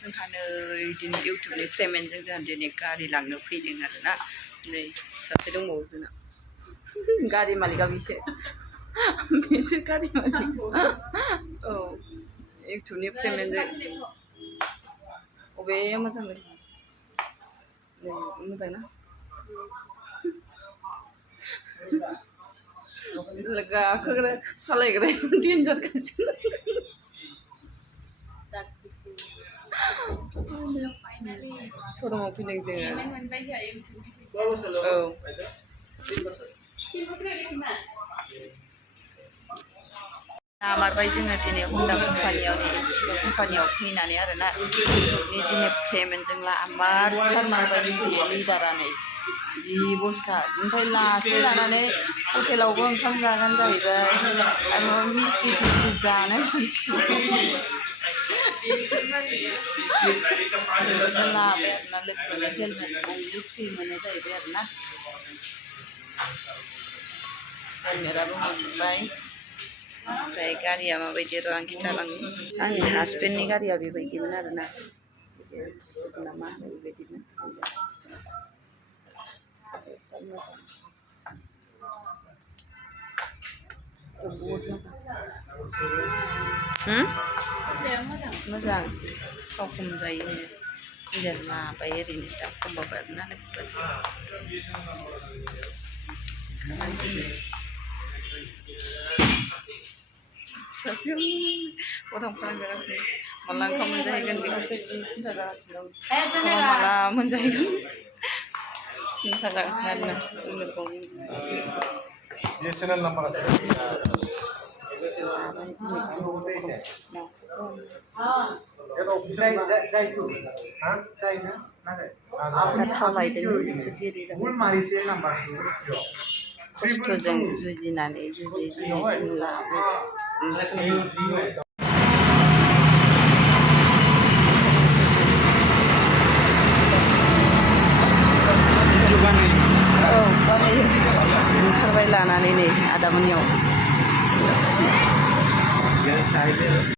जोंहा नै दिनै इउटुबनि पेमेन्टजों जोंहा दिनै गारि लांनो फैदों आरोना नै सासे दंबावो जोंना गारि मालिकआ बिसो गारि मालिक औ इउटुबनि पेमेन्टजों अबे मोजां मोजां ना गाखोग्रा सालायग्रा डेन्जार गासिनो श'रुमाव फैदों जोङो औ नामारबाय जोङो दिनै हन्डा कम्पानियाव एक्टिभा कम्पानियाव फैनानै आरोना इउटुबनि दिनै पेमेन्टजों लामारथार मारबाय लिडारानो जि बस्था ओमफ्राय लानानै हटेलावबो ओंखाम जागोन जाहैबाय आरो मिस्थि थिस्थि जानो लाबाय आरोना लोगोफोरनो हेलमेट गंनै फ्रि मोनो जाहैबाय आरोना हेलमेटआबो मोनबाय ओमफ्राय गारिया माबायदि र' आं खिन्थालांनि आंनि हासबेन्डनि गारिया बेबायदिमोन आरोना ना मा होनो बेबायदिमोन बहुद मोजां थाव खम जायो डिजेल लाबाय ओरैनो दा खमबाबो आरोना फिसाजोआव उरां फारां जागासिनो माला ओंखाम मोनजाहैगोन बेखौसो जि सिन्था जागासिनो दं माला मोनजाहैगोन सिन्था जागासिनो आरोना थाबायदों एसे देरि जाबाय खस्थ'जों जुजिनानै जुजियै लाबाय औ बानायो ओंखारबाय लानानै नै आदामोननियाव